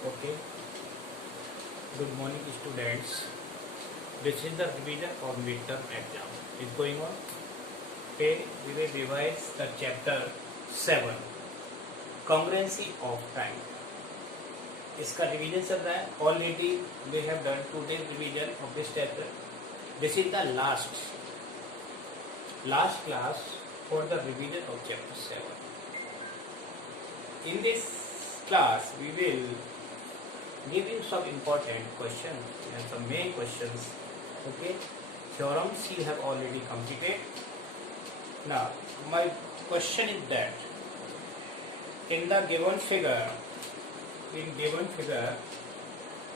Okay. Good morning, students. This is the revision of midterm exam. Is going on. Okay. We will revise the chapter 7, congruency of time. इसका revision चल रहा है. Already we have done today's revision of this chapter. This is the last class for the revision of chapter 7. In this class, we will give you some important questions and some main questions. Okay, theorems you have already completed. Now, my question is that in the given figure,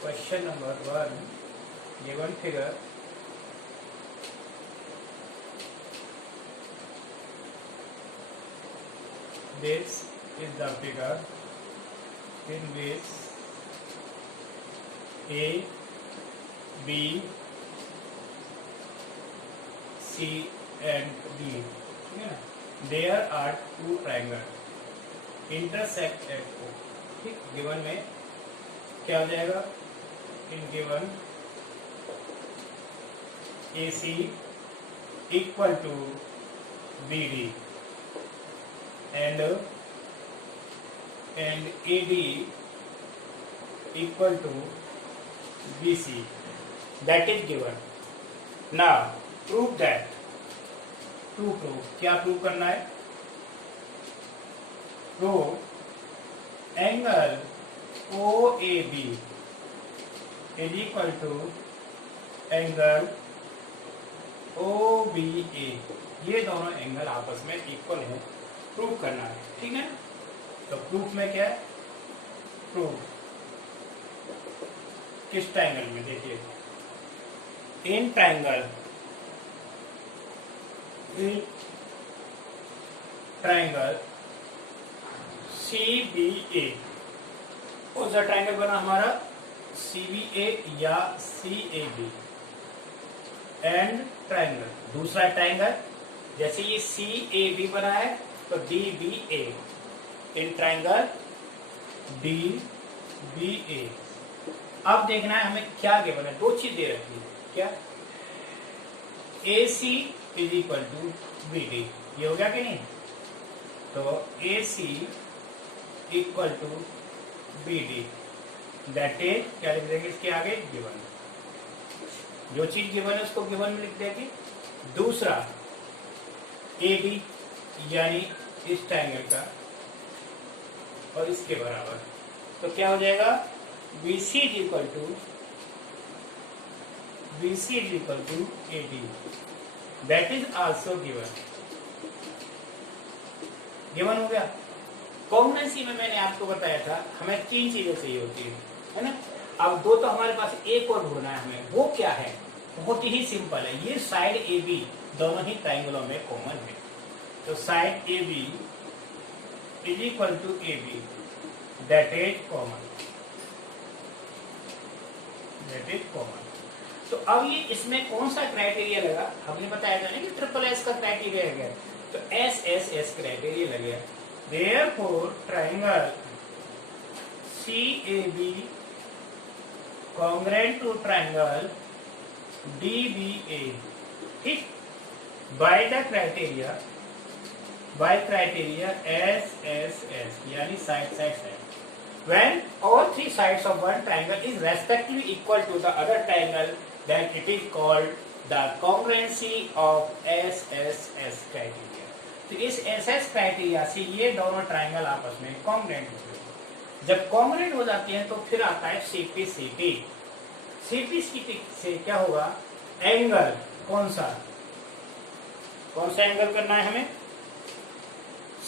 question number 1, given figure, this is the figure in which A, B, C and D. There are two triangles intersect at O. ठीक, given में क्या हो जाएगा? In given AC equal to BD and AD equal to BC. That is given. Now prove that. To prove, क्या prove करना है? Prove angle OAB is equal to angle OBA. ये दोनों एंगल आपस में इक्वल है, प्रूव करना है. ठीक है, तो प्रूफ में क्या है? प्रूफ किस ट्रायंगल में? देखिए, इन ट्रायंगल CBA, कौन सा ट्रायंगल बना हमारा? CBA या CAB. एंड ट्रायंगल, दूसरा ट्रायंगल, जैसे ये CAB बना है तो DBA. In triangle DBA. अब देखना है हमें क्या गिवन है. दो चीज दे रखी है. क्या? AC is equal to BD. ये हो गया कि नहीं? तो AC equal to BD. That is, क्या लिख देंगे इसके आगे? गिवन. जो चीज गिवन है उसको गिवन में लिख देंगे. दूसरा AD यानी इस ट्रायंगल का और इसके बराबर, तो क्या हो जाएगा? BC is equal to AD. That is also given. Given हो गया. कॉम्बिनेंसी में मैंने आपको बताया था हमें तीन चीजें चाहिए होती है ना. अब दो तो हमारे पास, एक और ढूंढना है हमें. वो क्या है? बहुत ही सिंपल है. ये साइड AB दोनों ही ट्रायंगलों में कॉमन है. तो side AB is equal to AB. That is common. तो अब ये इसमें कौन सा क्राइटेरिया लगा? हमने बताया था ना कि ट्रिपल एस का क्राइटेरिया है. तो SSS क्राइटेरिया लग गया. Therefore triangle CAB congruent to triangle DBA. ठीक, by criteria SSS यानी side. When all three sides of one triangle is respectively equal to the other triangle, then it is called the congruency of SSS criteria. तो इस SS criteria से ये दोनों triangle आपस में congruent होते हैं. जब कॉन्ग्रुएंट हो जाते हैं तो फिर आता है CPCT. CPCT से क्या होगा? एंगल कौन सा एंगल करना है हमें?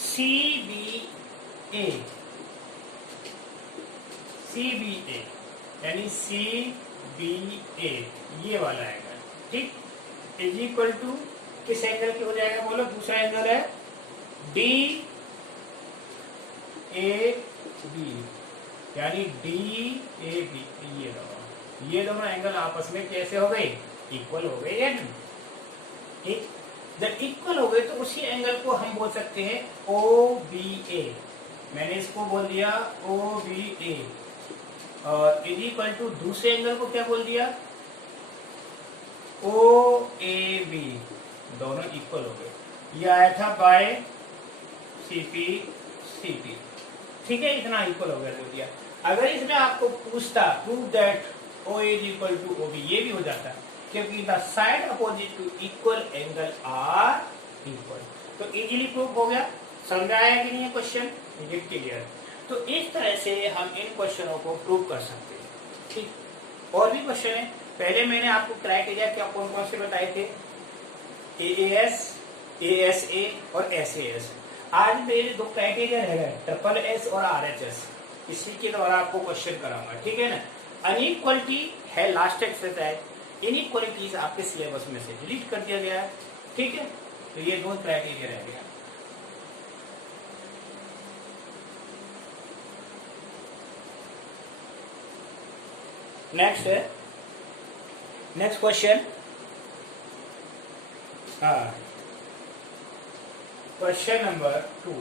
CBA यानी CBA ये वाला एंगल. ठीक, इज इक्वल टू किस एंगल की हो जाएगा? बोलो. दूसरा एंगल है DAB यानी DAB. ये दोनों एंगल आपस में कैसे हो गए? इक्वल हो गए या नहीं? ठीक, जब इक्वल हो गए तो उसी एंगल को हम बोल सकते हैं OBA. मैंने इसको बोल दिया OBA. और इज इक्वल टू दूसरे एंगल को क्या बोल दिया, ओ ए बी, दोनों इक्वल हो गए। ये आया था by C P C P, ठीक है, इतना इक्वल हो गया तो दिया। अगर इसमें आपको पूछता prove that O is equal to O B, ये भी हो जाता क्योंकि the side opposite to equal angle are equal, तो इजीली प्रूव हो गया। समझ आया कि नहीं है क्वेश्चन, ये क्लियर। तो इस तरह से हम इन क्वेश्चनों को प्रूव कर सकते हैं, ठीक। और भी क्वेश्चन है, पहले मैंने आपको क्राइटेरिया क्या कौन कौन से बताए थे, एएस, एएसए और एसएएस। आज मेरे दो क्राइटेरिया रह गए, ट्रिपल एस और आरएचएस, इसी के द्वारा आपको क्वेश्चन कराऊंगा, ठीक है ना। अनइक्वलिटी है लास्ट एक्सरसाइज, इनइक्वालिटीज आपके सिलेबस में से डिलीट कर दिया गया है, ठीक है। तो ये दो क्राइटेरिया रह गया। नेक्स्ट है, next question, question number 2,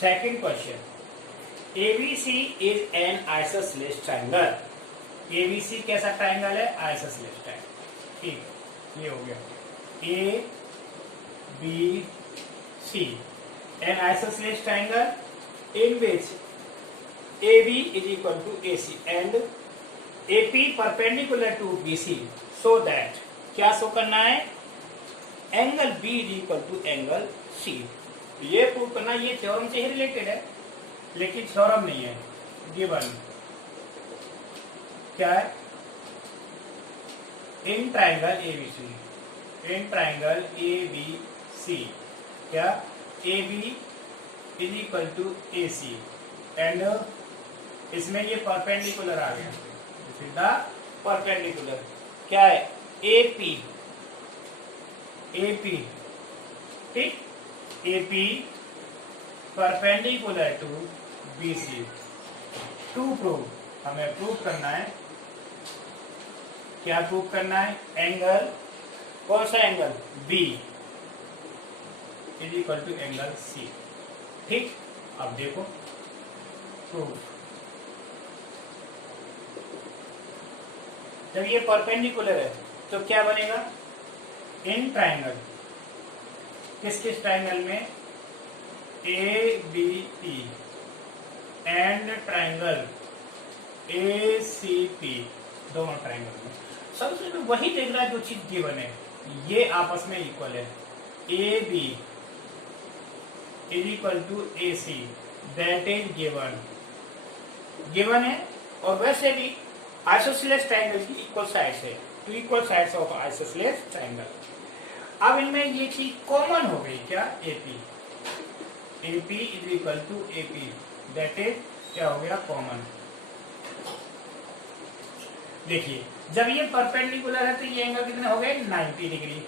second question, ABC is an isosceles triangle. ABC कैसा ट्रायंगल है, आइसोसेलेस ट्रायंगल, ठीक। ये हो गया A B C, an isosceles triangle in which AB is equal to AC and AP perpendicular to BC, so that क्या show करना है, angle B is equal to angle C। ये prove करना, ये थ्योरम से ही रिलेटेड है लेकिन theorem नहीं है, गिवन क्या है, in triangle ABC, in triangle ABC क्या, AB is equal to AC and इसमें ये परपेंडिकुलर आ गया, सीधा परपेंडिकुलर क्या है, एपी, एपी, ठीक, AP perpendicular to BC. To prove, हमें प्रूव करना है, क्या प्रूव करना है, एंगल, कौन सा angle, B is equal to angle C, ठीक। अब देखो प्रूफ, जब ये परपेंडिकुलर है तो क्या बनेगा, इन ट्राइंगल, किस किस ट्राइंगल में, A B P and triangle A C P, दोनों ट्राइंगल में सबसे वही देख रहा है जो चीज गिवन है, ये आपस में इक्वल है, A B is equal to A C, that is given, given है। और वैसे भी आइसोसेलेस ट्रायंगल की इक्वल साइड्स है, two equal sides of isosceles triangle. अब इनमें ये चीज कॉमन हो गई, क्या, AP, AP is equal to AP, that is क्या हो गया, कॉमन। देखिए जब ये परपेंडिकुलर है तो ये एंगल कितने हो गए, 90 degree.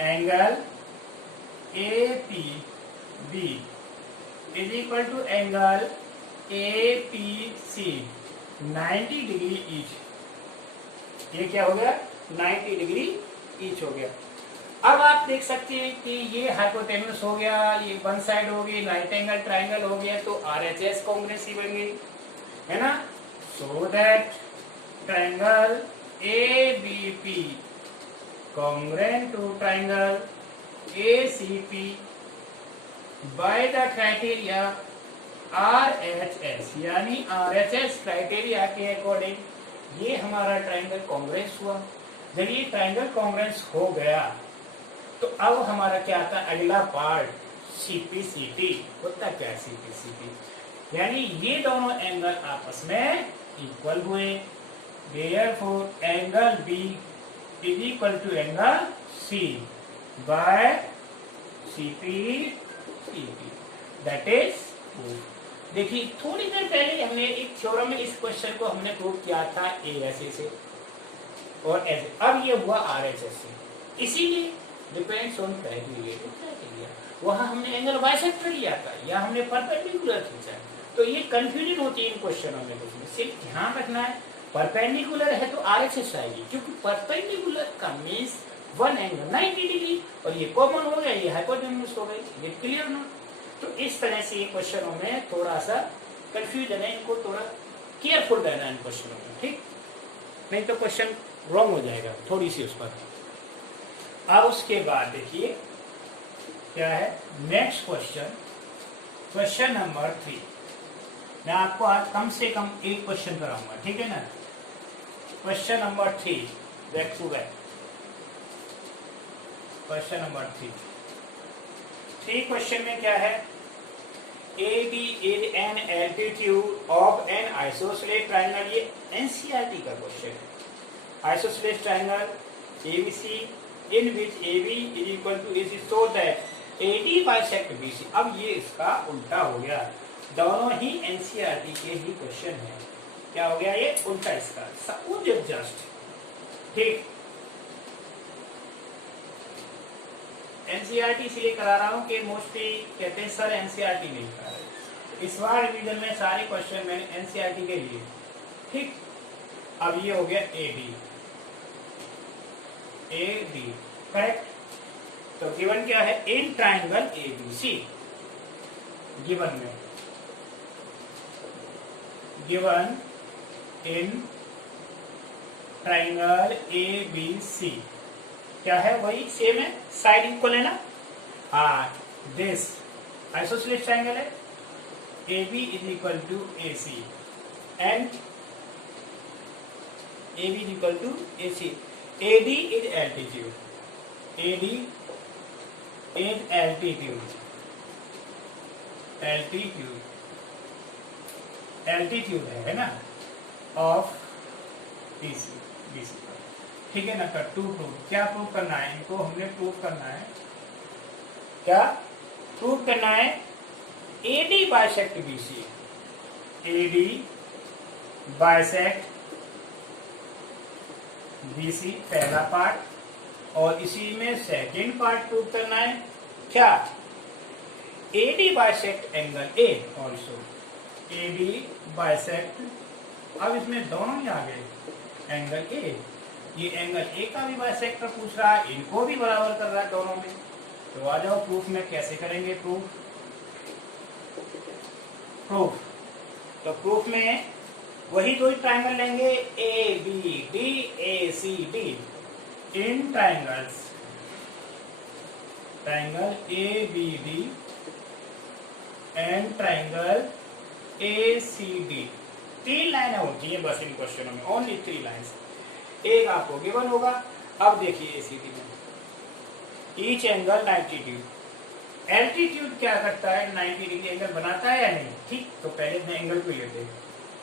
Angle A P B is equal to angle APC, 90 degree each. ये क्या हो गया, 90 डिग्री ईच हो गया। अब आप देख सकते हैं कि ये हाइपोटेन्यूस हो गया, ये वन साइड हो गई, राइट एंगल ट्राइंगल हो गया, तो आरएचएस कांग्रेसी बन गई, है ना। सो that triangle ABP congruent to triangle ACP by the criteria RHS, यानी RHS क्राइटेरिया के अकॉर्डिंग ये हमारा ट्राइंगल कॉन्ग्रेंस हुआ। जब ये ट्राइंगल कॉन्ग्रेंस हो गया तो अब हमारा क्या आता है, अगला पार्ट CPCT होता क्या है, CPCT, यानी ये दोनों एंगल आपस में इक्वल हुए। Therefore angle B is equal to angle C by CPCT, that is proof। देखिए थोड़ी देर पहले हमने एक थ्योरम में इस क्वेश्चन को हमने प्रूव किया था ASA से और ऐसे, अब ये हुआ RHS से। इसीलिए डिपेंड्स ऑन क्राइटेरिया, वहां हमने एंगल बाइसेक्टर लिया था या हमने परपेंडिकुलर खींचा है, तो ये कंफ्यूजन होती है इन क्वेश्चनों में। सिर्फ ध्यान रखना है परपेंडिकुलर है तो RHS आएगी, क्योंकि परपेंडिकुलर का मीन्स वन एंगल 90 डिग्री और ये कॉमन हो गया, ये हाइपोटेन्यूस हो गई, ये क्लियर ना। तो इस तरह से ये क्वेश्चनों में थोड़ा सा कंफ्यूजन है, इनको थोड़ा केयरफुल रहना इन क्वेश्चनों में, ठीक, नहीं तो क्वेश्चन रॉन्ग हो जाएगा थोड़ी सी उस पर। अब उसके बाद देखिए क्या है नेक्स्ट क्वेश्चन, क्वेश्चन नंबर 3। मैं आपको आज कम से कम एक क्वेश्चन कराऊंगा, ठीक है ना। Question number 3, back to back. Question number 3 question में क्या है, AB is an altitude of an isosceles triangle। ये NCERT का क्वेश्चन है। Isosceles triangle ABC in which AB is equal to AC so that AD bisect BC। अब ये इसका उल्टा हो गया, दोनों ही NCERT के ही क्वेश्चन है। क्या हो गया ये उल्टा इसका, सपोज जस्ट, ठीक। NCERT इसलिए करा रहा हूँ कि मोस्टली कहते हैं सर NCERT नहीं करा रहे। इस बार रिवीजन में सारे क्वेश्चन मैंने NCERT के लिए, ठीक। अब ये हो गया AB करेक्ट। तो गिवन क्या है, इन ट्राइंगल ABC, गिवन में, गिवन इन ट्राइंगल ABC क्या है, वही सेम है, साइड इक्वल है ना। हाँ, दिस आइसोसेलेस ट्राइंगल है, AB is equal to AC and AB is equal to AC। AD is altitude, AD is altitude, altitude, altitude है ना ऑफ BC, ठीक है ना। टू प्रूव, क्या प्रूव करना है, इनको हमने प्रूव करना है, क्या प्रूव करना है, AD bisect BC, AD bisect BC पहला पार्ट, और इसी में सेकेंड पार्ट प्रूव करना है, क्या AD bisect angle A also, AD bisect, अब इसमें दोनों ही आ गए एंगल A, ये एंगल A का भी बाइसेक्टर पूछ रहा है, इनको भी बराबर कर रहा है दोनों में। तो आ जाओ प्रूफ में, कैसे करेंगे प्रूफ, तो प्रूफ में वही दो ही ट्राइंगल लेंगे, ABD ACD in triangles, triangle ABD and triangle ACD, 3 लाइनें होती है बस इन क्वेश्चनों में, ओनली 3 लाइन्स, एक आपको गिवन होगा। अब देखिए ACD में ईच एंगल 90 डिग्री, एल्टीट्यूड क्या करता है, 90 डिग्री एंगल बनाता है या नहीं, ठीक। तो पहले अपने एंगल को लेते हैं,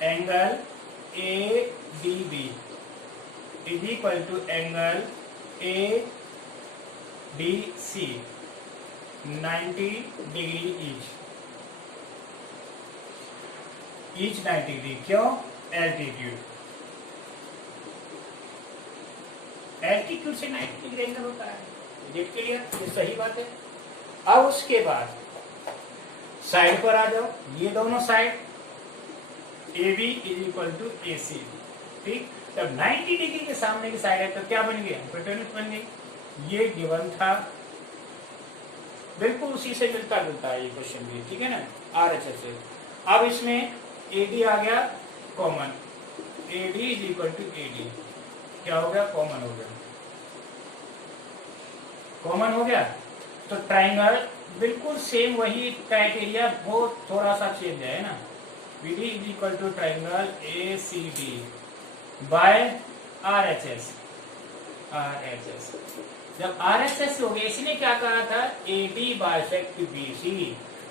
angle ADB is equal to angle ADC 90 degree each 90 degree, क्यों, एल्टीट्यूड से 90 डिग्री एंगल होता है, गेट क्लियर, ये सही बात है। अब उसके बाद साइड पर आ जाओ, ये दोनों side AB is equal to AC, ठीक। जब 90 डिग्री के सामने की साइड है तो क्या बन गया, हाइपोटेन्यूज बन गई। ये गिवन था, बिल्कुल उसी से मिलता जुलता है ये क्वेश्चन भी, ठीक है ना, RHS से। अब इसमें AD आ गया common, AD is equal to AD, क्या हो गया, कॉमन हो गया, कॉमन हो गया। तो ट्राइंगल बिल्कुल सेम वही क्राइटेरिया, वो थोड़ा सा चेंज है ना, BD is equal to triangle ACD by RHS, जब RHS हो गया, इसने क्या कहा था, AB बाइसेक्ट BC,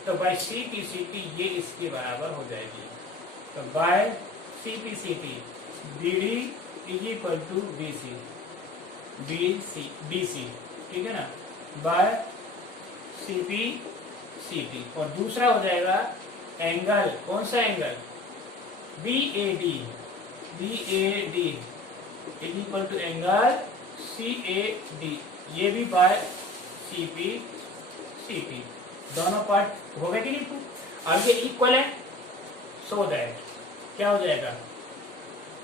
तो बाय CPCT ये इसके बराबर हो जाएगी, तो by CPCT BD is equal to BC, ठीक है ना, बाय CPCT, और दूसरा हो जाएगा एंगल, कौन सा angle, BAD is equal to angle CAD, ये भी बाय CPCT, दोनों पार्ट हो गए कि नहीं। अब ये इक्वल है, सो दैट क्या हो जाएगा,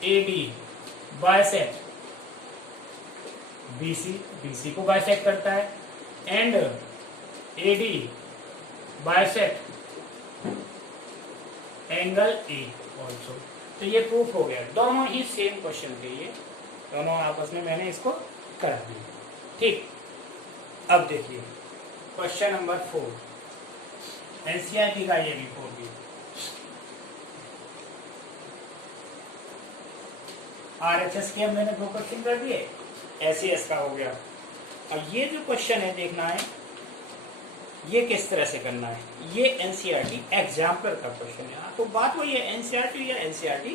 AD बाइसेक्ट BC को बाइसेक्ट करता है, and AD bisect angle A also, तो ये प्रूफ हो गया, दोनों ही सेम क्वेश्चन थे, ये दोनों आपस में मैंने इसको कर दिया। ठीक, अब देखिए क्वेश्चन नंबर 4, एनसीईआरटी का ये भी 4 भी। आरएचएस के मैंने 2 क्वेश्चन कर दिए, एसएएस का हो गया। और ये जो क्वेश्चन है देखना है ये किस तरह से करना है, ये एनसीईआरटी एग्जाम्पल का क्वेश्चन है। तो बात वही है, एनसीईआरटी या एनसीईआरटी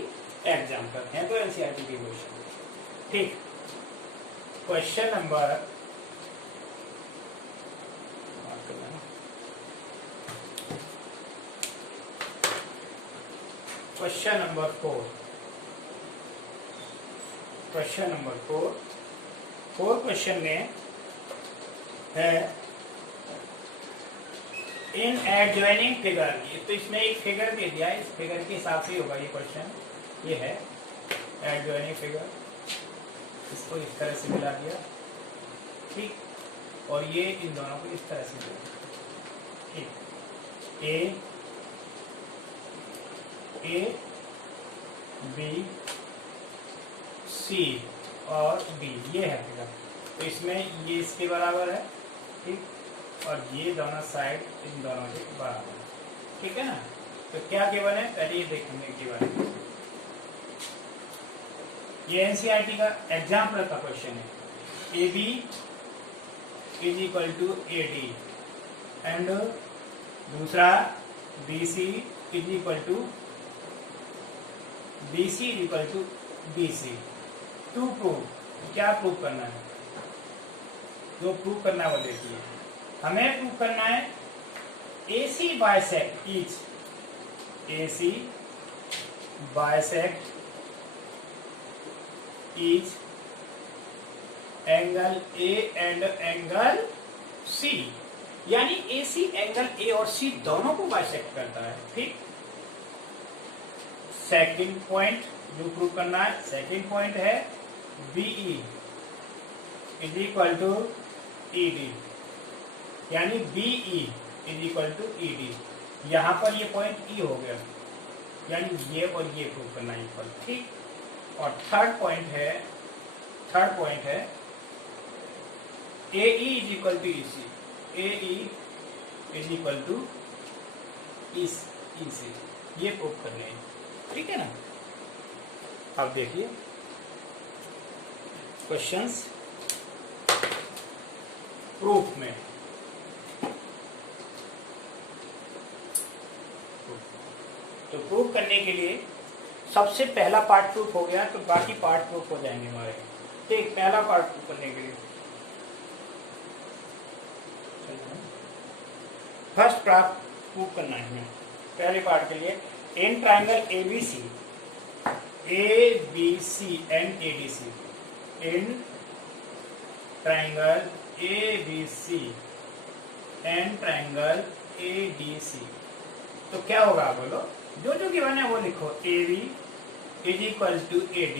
एग्जाम्पल है, तो एनसीईआरटी के क्वेश्चन। ठीक, question number question number 4, question number 4 question में है इन एडजॉइनिंग फिगर। तो इसमें एक फिगर दे दिया है, इस फिगर के हिसाब से होगा ये क्वेश्चन। ये है एडजॉइनिंग फिगर, इसको इस तरह से मिला दिया, ठीक, और ये इन दोनों को इस तरह से मिला, ठीक, ए बी सी और बी, ये है फिगर। तो इसमें ये इसके बराबर है, ठीक, और ये दोनों साइड इन दोनों के बराबर है, ठीक है ना। तो क्या केवल है, पहले ये देखेंगे केवल है। ये एनसीईआरटी का एग्जाम्पल का क्वेश्चन है, A B is equal to A D and दूसरा B C is equal to B C is equal to B C. To prove, क्या प्रूव करना है, जो प्रूव करना है वो देखिए। हमें प्रूव करना है AC bisect each, AC bisect each angle A and angle C, यानी AC एंगल A और C दोनों को बाइसेक्ट करता है, ठीक। सेकंड पॉइंट जो प्रूव करना है, सेकंड पॉइंट है BE is equal to ED, यानी BE is equal to ED। यहां पर ये पॉइंट E हो गया, यानी ये और ये प्रूव करना इक्वल, ठीक। और थर्ड पॉइंट है AE is equal to EC, AE is equal to EC, ये प्रूव करना है, ठीक है ना। अब देखिए क्वेश्चंस प्रूफ में, तो प्रूफ करने के लिए सबसे पहला पार्ट प्रूफ हो गया, तो बाकी पार्ट प्रूफ हो जाएंगे हमारे, ठीक। पहला पार्ट प्रूफ करने के लिए फर्स्ट पार्ट प्रूफ करना है हमें। पहले पार्ट के लिए इन triangle ABC and ADC, in triangle ABC and triangle ADC, तो क्या होगा बोलो, जो जो गिवन है वो लिखो। AB is equal to AD,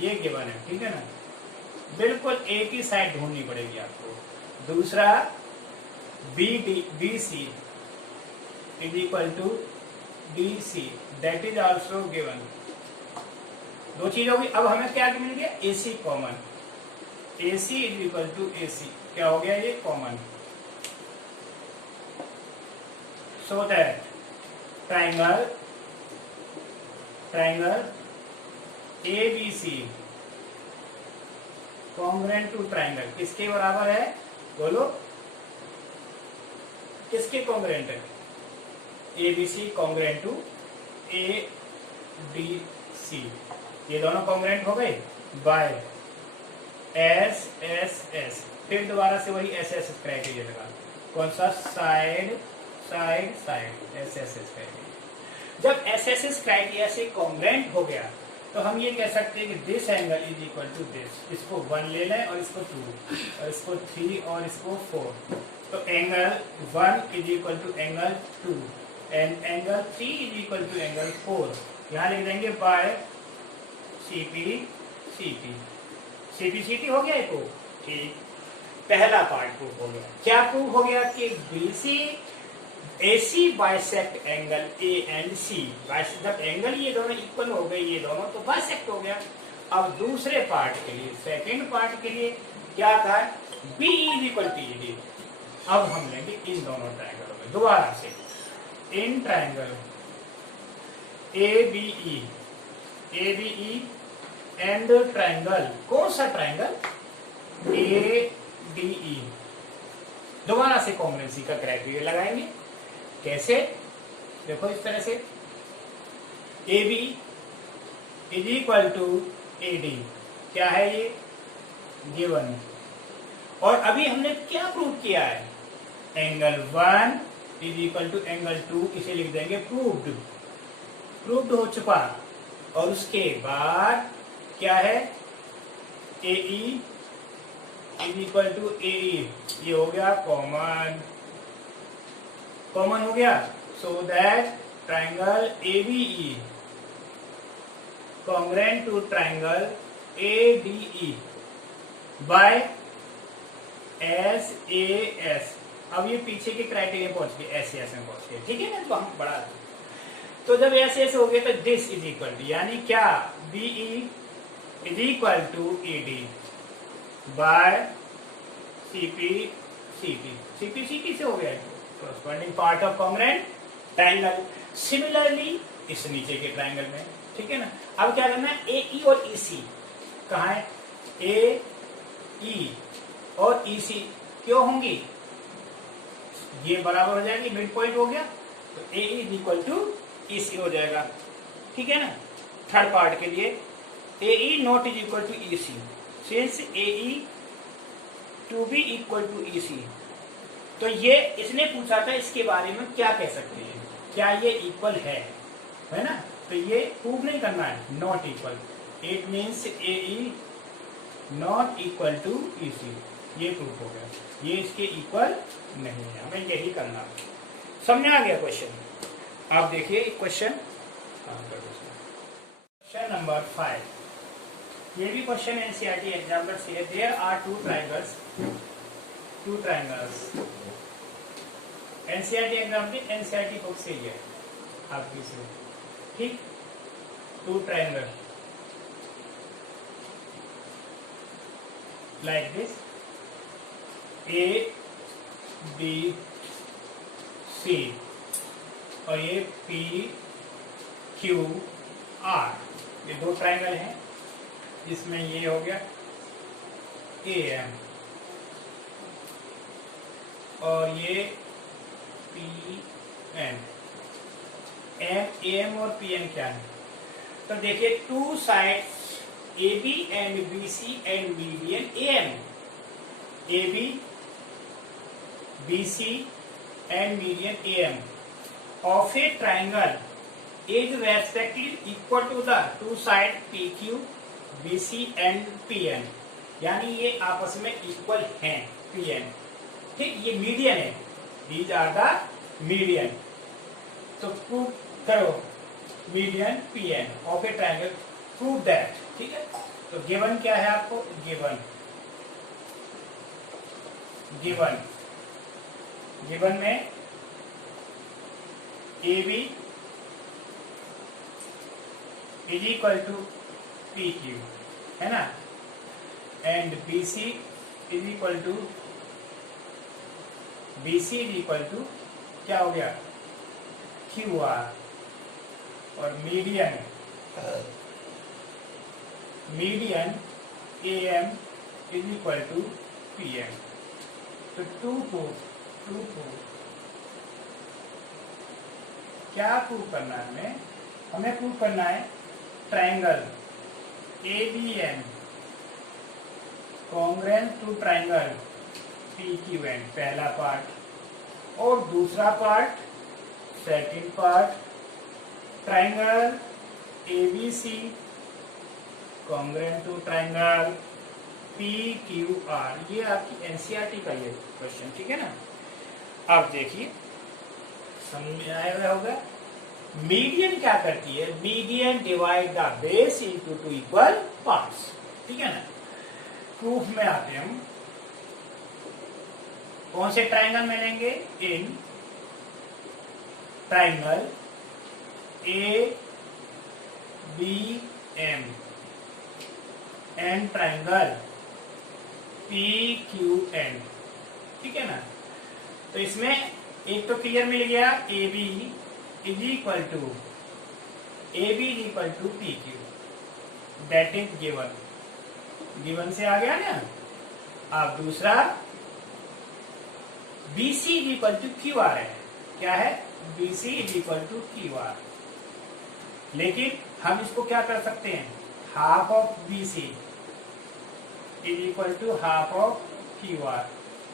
ये गिवन है, ठीक है ना। बिल्कुल एक ही साइड ढूंढनी पड़ेगी आपको। दूसरा BC is equal to DC, that is also given. दो चीज होगी। अब हमें क्या मिल गया, AC common, AC is equal to AC, क्या हो गया ये common. So that triangle ABC congruent to triangle किसके बराबर है बोलो, किसके कॉन्ग्रुएंट है, ABC कॉन्ग्रुएंट टू ADC, ये दोनों कॉन्ग्रुएंट हो गए बाय SSS। फिर दोबारा से वही SSS क्राइटेरिया लगा, कौन सा, साइड SSS क्राइटेरिया। जब SSS क्राइटेरिया से कॉन्ग्रुएंट हो गया तो हम ये कह सकते हैं कि this angle is equal to this, इसको 1 ले लें और इसको 2 और इसको 3 और इसको 4, तो angle 1 is equal to angle 2 and angle 3 is equal to angle 4। यहाँ लिख देंगे बाय CP हो गया इसको, ठीक। पहला पार्ट प्रूफ हो गया। क्या प्रूफ हो गया कि BC AC bisect angle A and C। जब एंगल ये दोनों इक्वल हो गए, ये दोनों, तो बाइसेक्ट हो गया। अब दूसरे पार्ट के लिए, सेकेंड पार्ट के लिए क्या था, BE is equal to ED। अब हम लेंगे इन दोनों ट्राइंगलों में दोबारा से, in triangle ABE and triangle, कौन सा ट्राइंगल, ADE। दोबारा से कॉम्बिनेंसी का क्राइटेरिया लगाएंगे। कैसे, देखो इस तरह से, AB is equal to AD, क्या है ये, गिवन। और अभी हमने क्या प्रूव किया है, angle 1 is equal to angle 2, इसे लिख देंगे प्रूव्ड हो चुका। और उसके बाद क्या है, AE is equal to AE, ये हो गया कॉमन हो गया। So that triangle ABE congruent to triangle ADE by SAS। अब ये पीछे के क्राइटेरिया पहुंच गए, SAS में पहुंच गए, ठीक है ना। तो हम बड़ा, तो जब SAS हो गए तो दिस इज इक्वल टू, यानी क्या, BE is equal to ED by CP से हो गया corresponding part of congruent triangle। Similarly इस नीचे के ट्राइंगल में, ठीक है ना। अब क्या करना है, AE और EC कहाँ है, AE और EC क्यों होंगी, ये बराबर हो जाएगी, मिड पॉइंट हो गया, तो AE is equal to EC हो जाएगा, ठीक है ना। थर्ड पार्ट के लिए AE not is equal to EC, since AE to be equal to EC। तो ये इसने पूछा था, इसके बारे में क्या कह सकते हैं, क्या ये इक्वल है ना। तो ये प्रूव नहीं करना है, not equal, it means AE not equal to EC, ये प्रूव हो गया, ये इसके इक्वल नहीं है, हमें यही करना। समझ आ गया क्वेश्चन। आप देखिए क्वेश्चन नंबर 5, ये भी क्वेश्चन NCERT एग्जाम्पल से है। There are two triangles NCERT exam की NCERT बुक से ही है आपकी से, ठीक। Two triangle like this, ABC और ये PQR, ये दो ट्राइंगल हैं, जिसमें ये हो गया AM और ये PN। AM और PN क्या है, तो देखिए two sides AB and BC and median AM, AB BC and median AM of a triangle is respectively equal to the two side PQ, BC and PN। यानी ये आपस में इक्वल हैं, PN, ठीक, ये मीडियन है, these are the median। तो prove करो median PN of a triangle, prove that, ठीक है। तो गिवन क्या है आपको, गिवन में AB is equal to PQ, है ना, and BC is equal to क्या हो गया, QR, और median AM is equal to PM। तो टू क्या प्रूव करना है हमें प्रूव करना है triangle ABN congruent to triangle PQN, पहला पार्ट, और दूसरा part, second part, triangle ABC congruent to triangle PQR। ये आपकी NCERT का ये क्वेश्चन, ठीक है ना। अब देखिए समझ में आया हुआ होगा। मीडियन क्या करती है, median divide the base into two equal parts, ठीक है ना। प्रूफ में आते हैं हम, कौन से ट्राइंगल में लेंगे, in triangle A B M and triangle P Q N, ठीक है ना। तो इसमें एक तो क्लियर मिल गया A B is equal to P Q, that is given से आ गया ना। अब दूसरा B C is equal to Q R है, क्या है, B C is equal to Q R. लेकिन हम इसको क्या कर सकते हैं, half of B C is equal to half of Q R,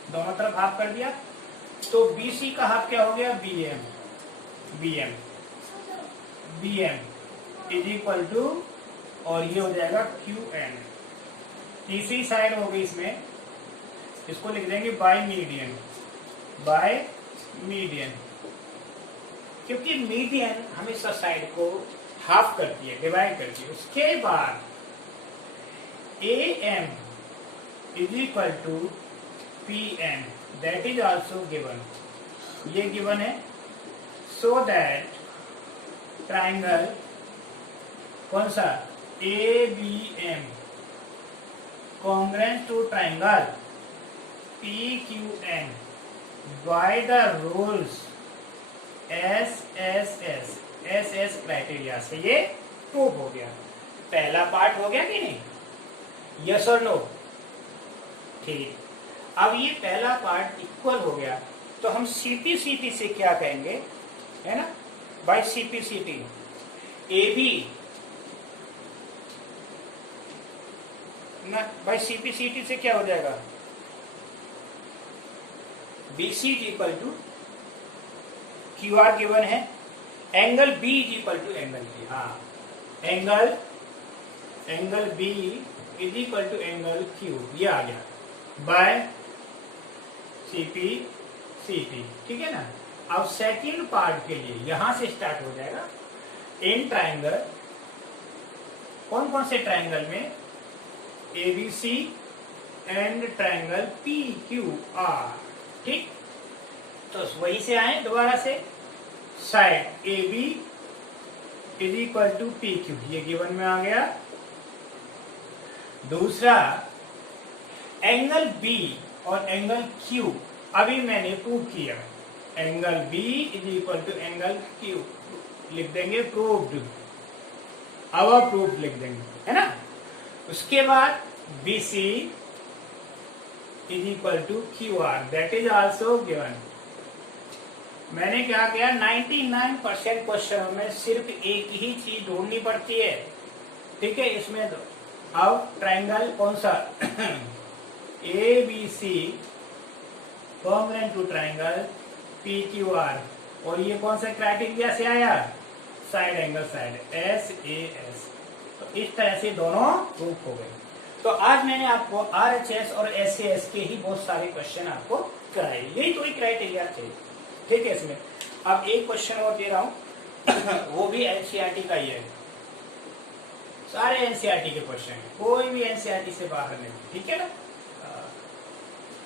दोनों तरफ हाफ कर दिया। तो बी सी का हाफ क्या हो गया, B M is equal to, और ये हो जाएगा क्यू एन। तीसरी साइड हो गई इसमें, इसको लिख देंगे बाय मीडियन, क्योंकि मीडियन हमेशा साइड को हाफ करती है, डिवाइड करती है। उसके बाद A M is equal to P N, that is also given, ये गिवन है। सो दैट ट्राइंगल कौन सा, A B M congruent to triangle PQN by the rules SS criteria से ये प्रूव हो गया। पहला पार्ट हो गया कि नहीं, यस और नो, ठीक। अब ये पहला पार्ट इक्वल हो गया, तो हम CP/CT से क्या कहेंगे, है ना, बाय CP/CT AB ना, बाय CP/CT से क्या हो जाएगा, BC is equal to QR given है, angle B is equal to angle B, हाँ, angle B is equal to angle Q, ये आ गया बाय CP/CT, ठीक है ना। अब सेकंड पार्ट के लिए यहां से स्टार्ट हो जाएगा। इन ट्राइंगल, कौन कौन से ट्राइंगल में, ABC एंड ट्राइंगल PQR, ठीक। तो वही से आए दोबारा से, side AB is equal to PQ, ये गिवन में आ गया। दूसरा एंगल B और एंगल Q, अभी मैंने प्रूव किया, angle B is equal to angle Q, लिख देंगे प्रूव्ड, अब प्रूव्ड लिख देंगे, है ना। उसके बाद BC is equal to QR, that is also given. मैंने क्या किया, 99% क्वेश्चन में सिर्फ एक ही चीज ढूंढनी पड़ती है, ठीक है, इसमें तो अब ट्राइंगल कौन सा ABC congruent to triangle PQR, और ये कौन सा क्राइटेरिया से आया, साइड एंगल साइड SAS। तो इस तरह से दोनों प्रूफ हो गए। तो आज मैंने आपको RHS और SAS के ही बहुत सारे क्वेश्चन आपको कराए, यही तो एक क्राइटेरिया थे, ठीक है। इसमें अब एक क्वेश्चन और दे रहा हूं वो भी NCERT का ही है, सारे NCERT के क्वेश्चन, कोई भी NCERT से बाहर नहीं, ठीक है ना,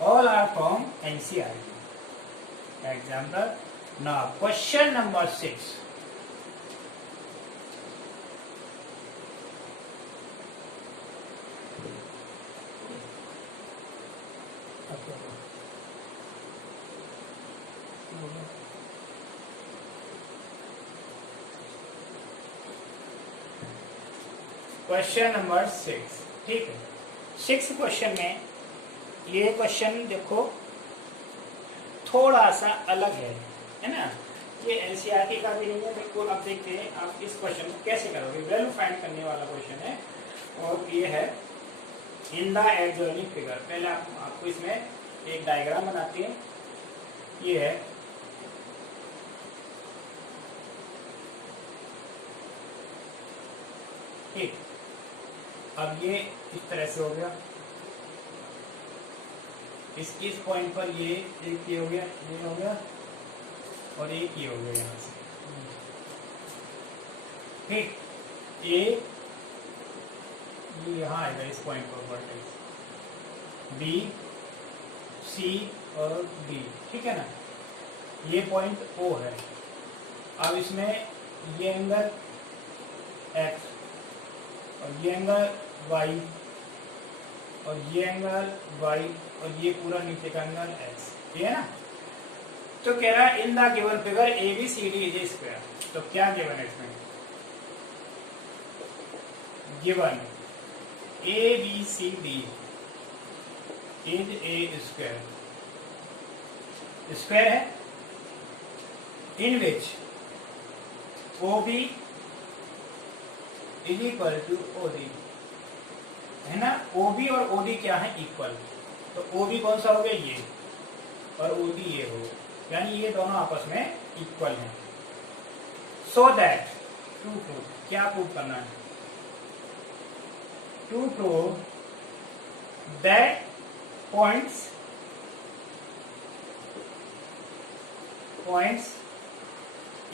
all are from NCERT। Example, now question number 6, question number 6, ठीक है। 6 क्वेश्चन में ये क्वेश्चन देखो थोड़ा सा अलग है ना, ये NCERT का भी नहीं है बिल्कुल। अब देखते हैं आप इस क्वेश्चन को कैसे करोगे, वैल्यू फाइंड करने वाला क्वेश्चन है, और ये है इन द एडजॉइनिंग फिगर। पहले आपको इसमें एक डायग्राम बनाते हैं, ये है ठीक। अब ये इस तरह से हो गया, इस पॉइंट पर ये एक ये हो गया, ये हो गया, और एक ये हो गया यहाँ से, ठीक। ये यहाँ आएगा इस पॉइंट पर वर्टेक्स B, C और D, ठीक है ना। ये पॉइंट O है, अब इसमें ये एंगल x और ये एंगल y और ये एंगल y और ये पूरा नीचे का एंगल x, ठीक है ना। तो कह रहा है in the given figure ABCD is square. तो क्या गिवन है इसमें? Given ABCD is a square, square है in which OB is equal to OD, है ना। OB और OD क्या है? इक्वल। तो OB कौन सा हो गया? ये, और OD ये हो, यानी ये दोनों आपस में इक्वल हैं। सो दैट टू प्रूव, क्या प्रूव करना है? To prove that points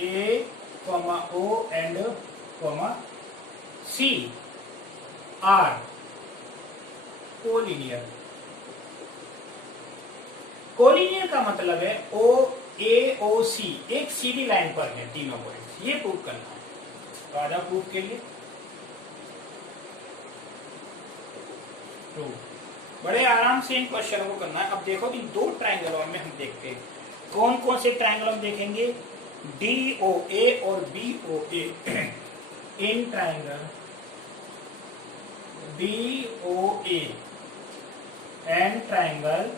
A, O and C are collinear. Collinear का मतलब है OAOC एक सीधी लाइन पर है तीनों पॉइंट्स, ये प्रूव करना है। तो आ जाओ प्रूफ के लिए। प्रूफ बड़े आराम से इन क्वेश्चनों को करना है। अब देखो इन दो ट्राइंगलों में हम देखते हैं कौन कौन से ट्राइंगल हम देखेंगे। DOA और BOA in triangle DOA and triangle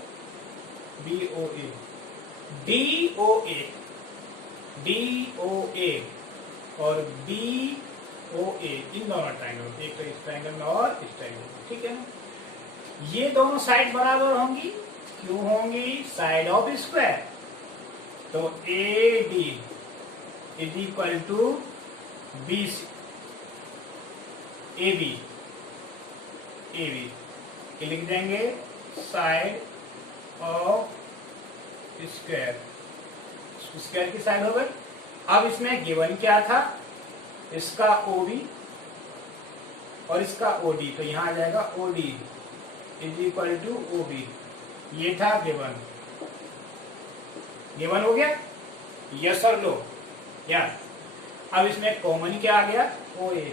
BOA, DOA और BOA इन दोनों ट्राइंगल, एक तो इस ट्राइंगल में और इस ट्राइंगल में, ठीक है ना। ये दोनों साइड बराबर होंगी, क्यों होंगी? Side of square. तो AD is equal to BC, AB लिख देंगे साइड ऑफ स्क्वायर, स्क्वायर की साइड हो गई। अब इसमें गिवन क्या था? इसका OB और इसका OD, तो यहां आ जाएगा OD is equal to OB, ये था गिवन। गिवन हो गया, यस और नो? यस। अब इसमें कॉमन क्या आ गया? OA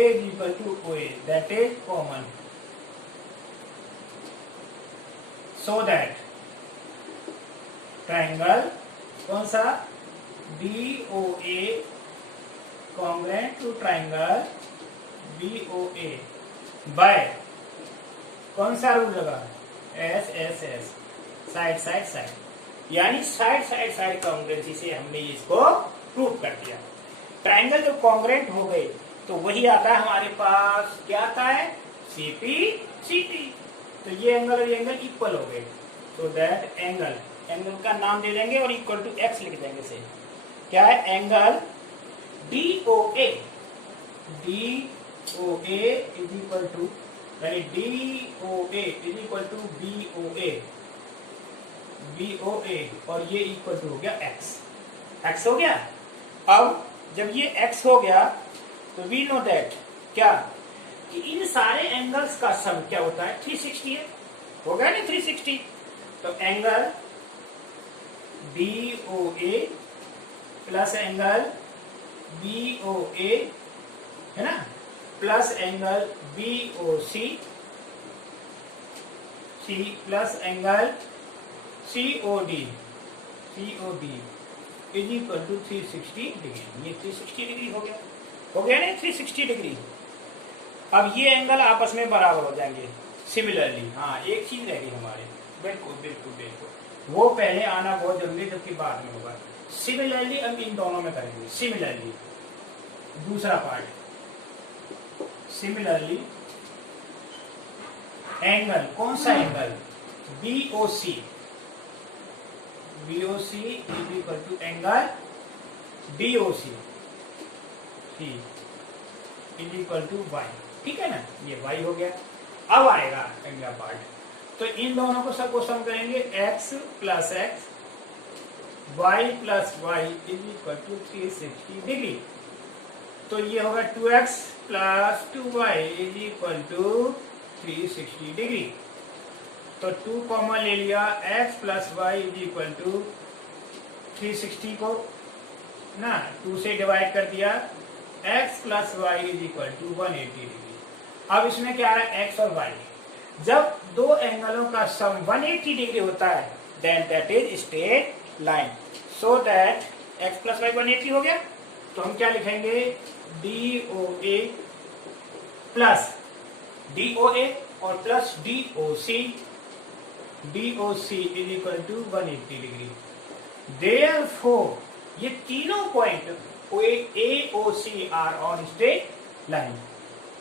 is equal to OA, that is common. So that triangle कौन सा? DOA congruent to triangle BOA by कौन सा रूल लगा? SSS, साइड साइड साइड, यानी साइड साइड साइड कॉन्ग्रुएंसी से हमने इसको प्रूव कर दिया। ट्राइंगल जो कॉन्ग्रुएंट हो गए तो वही आता है हमारे पास, क्या आता है? CP। तो ये एंगल और ये एंगल इक्वल हो गए, तो दैट एंगल का नाम दे देंगे और इक्वल टू x लिख देंगे से। क्या है? Angle DOA is equal to, यानी DOA is equal to BOA और ये इक्वल टू हो गया x हो गया। अब जब ये x हो गया तो वी नो दैट क्या कि इन सारे एंगल्स का सम क्या होता है? 360 है, हो गया ना 360। तो angle DOA plus angle BOA, है ना, plus angle BOC plus angle COD is equal to 360 degree. ये 360 डिग्री हो गया ना 360 डिग्री। अब ये एंगल आपस में बराबर हो जाएंगे सिमिलरली। हाँ, एक चीज रहेगी हमारे, बिल्कुल वो पहले आना बहुत जरूरी, जबकि बाद में होगा। सिमिलरली हम इन दोनों में करेंगे। सिमिलरली दूसरा पार्ट, सिमिलरली एंगल, कौन सा angle? BOC is equal to angle BOC is equal to y, ठीक है ना। ये y हो गया। अब आएगा अगला पार्ट, तो इन दोनों को सबको सम करेंगे, x plus x y plus y is equal to 360 degree. तो ये होगा 2x plus 2y is equal to 360 degree. तो 2 कॉमन ले लिया, x plus y is equal to 360 को ना 2 से डिवाइड कर दिया, x plus y is equal to 180 degree. अब इसमें क्या आ रहा है, x और y। जब दो एंगलों का सम 180 डिग्री होता है then that is straight line. So that x plus y 180 हो गया, तो हम क्या लिखेंगे, DOA प्लस DOA और plus DOC is equal to 180 degree. Therefore ये तीनों point AOC are on straight line.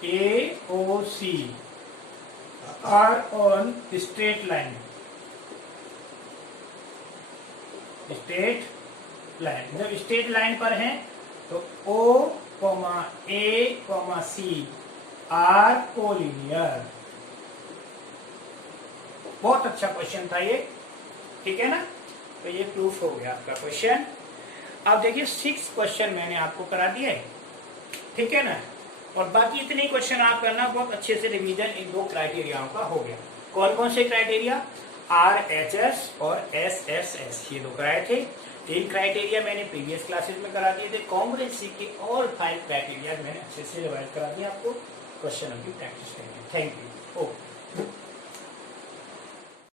AOC are on straight line, straight line. जब स्ट्रेट लाइन पर हैं तो O, A, C are collinear. बहुत अच्छा क्वेश्चन था ये, ठीक है ना। तो ये प्रूफ हो गया आपका क्वेश्चन। अब देखिए 6 क्वेश्चन मैंने आपको करा दिए, ठीक है ना। और बाकी इतने क्वेश्चन आप करना, बहुत अच्छे से रिवीजन इन 2 क्राइटेरियाओं का हो गया। कौन कौन से क्राइटेरिया, RHS और SSS, ये 2 कराए थे। 3 क्राइटेरिया मैंने प्रीवियस क्लासेस में करा दिए थे। कॉन्ग्रुएंसी के ऑल 5 क्राइटेरिया मैंने अच्छे से रिवाइज करा दिए आपको। क्वेश्चन की प्रैक्टिस करेंगे। Thank you. ओके।